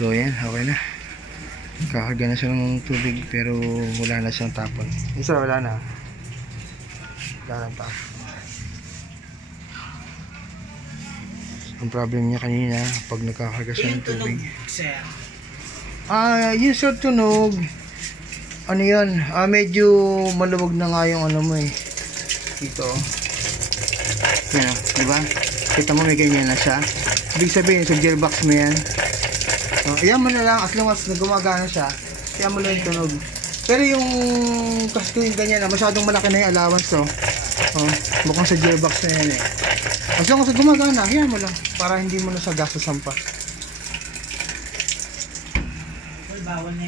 So yan, okay na. Kakarga na siya ng tubig pero wala na siyang tapon. Isa wala na. Wala na tapon. Ang problem niya kanina pag nagkakarga siya ng tubig. Yung sa tunog, ano yun, medyo maluwag na nga yung ano mo eh. Dito. Yan, diba? Kita mo may ganyan na siya. Ibig sabihin, sa gearbox mo yan. Iyan mo na lang, as long as gumagana siya, iyan mo lang yung tunog. Pero yung kasi yung ganyan na, masyadong malaki na yung allowance to. Mukhang sa gearbox na yan eh. As long as gumagana, iyan mo lang. Para hindi mo na sa gastosan pa. Bawal na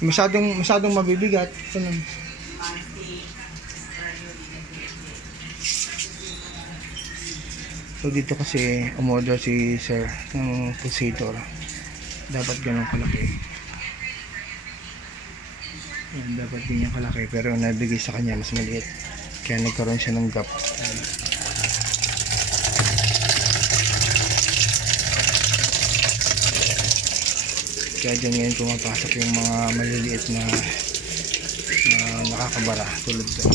yung masyadong mabibigat. Ganun. So dito kasi umorder si sir ng pulsator. Dapat ganun kalaki. Yan, dapat din yung kalaki pero nabigay sa kanya mas maliit. Kaya nagkaroon siya ng gap. Kaya dyan ngayon pumapasok yung mga maliliit na nakakabara tulad ko.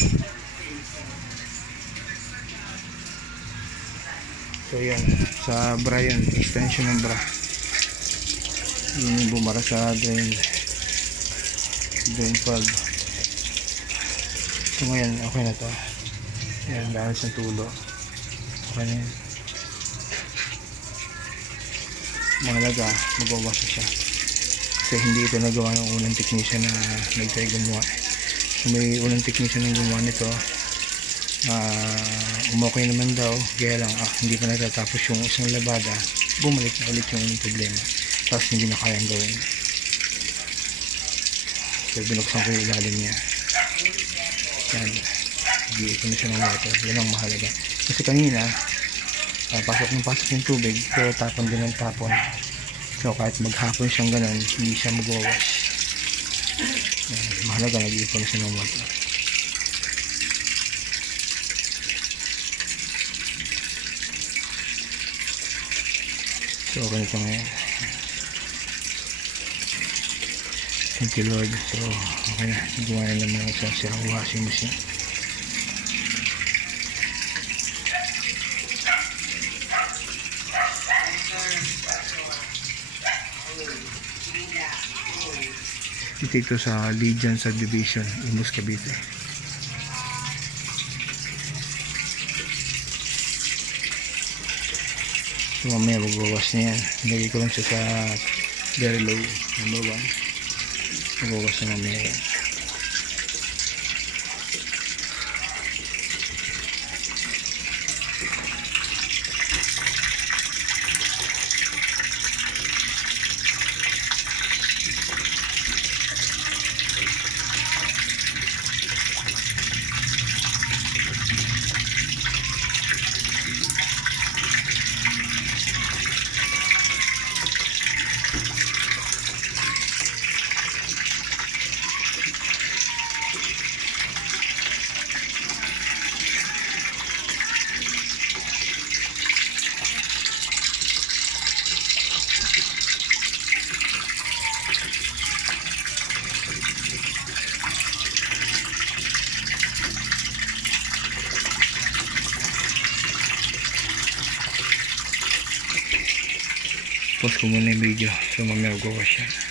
So yan, sa bra yan, extension ng bra. Yun yung bumara sa drain plug. So ngayon, okay na to. Yan, dahil sa tulo. Okay na yan. Mahalaga, magwawas siya. Kasi hindi ito nagawa ng unang technician na nag-try gumawa. So may unang technician na gumawa nito. Okay naman daw, kaya lang hindi pa natatapos yung isang labada, bumalik na ulit yung problema, tapos hindi na kayang gawin. So binuksan ko yung ilalim niya. Yan, hindi ko na siya ng water. Yan ang mahalaga kasi kanina pasok yung tubig pero tapon din ang tapon. So kahit maghapon siyang ganun, hindi siya magwawash. Mahalaga, nag-iipon na siya ng water. So okay na ito ngayon. Thank you Lord. So okay na, gawa na naman sa sirang washing machine. Dito sa Legion Subdivision, Imus, Cavite. So mamaya magbawas na yan. Lagay ko lang siya sa very low, number 1. Magbawas na mamaya yan. Pause ko muna yung video. So mamaya mag-wash yan.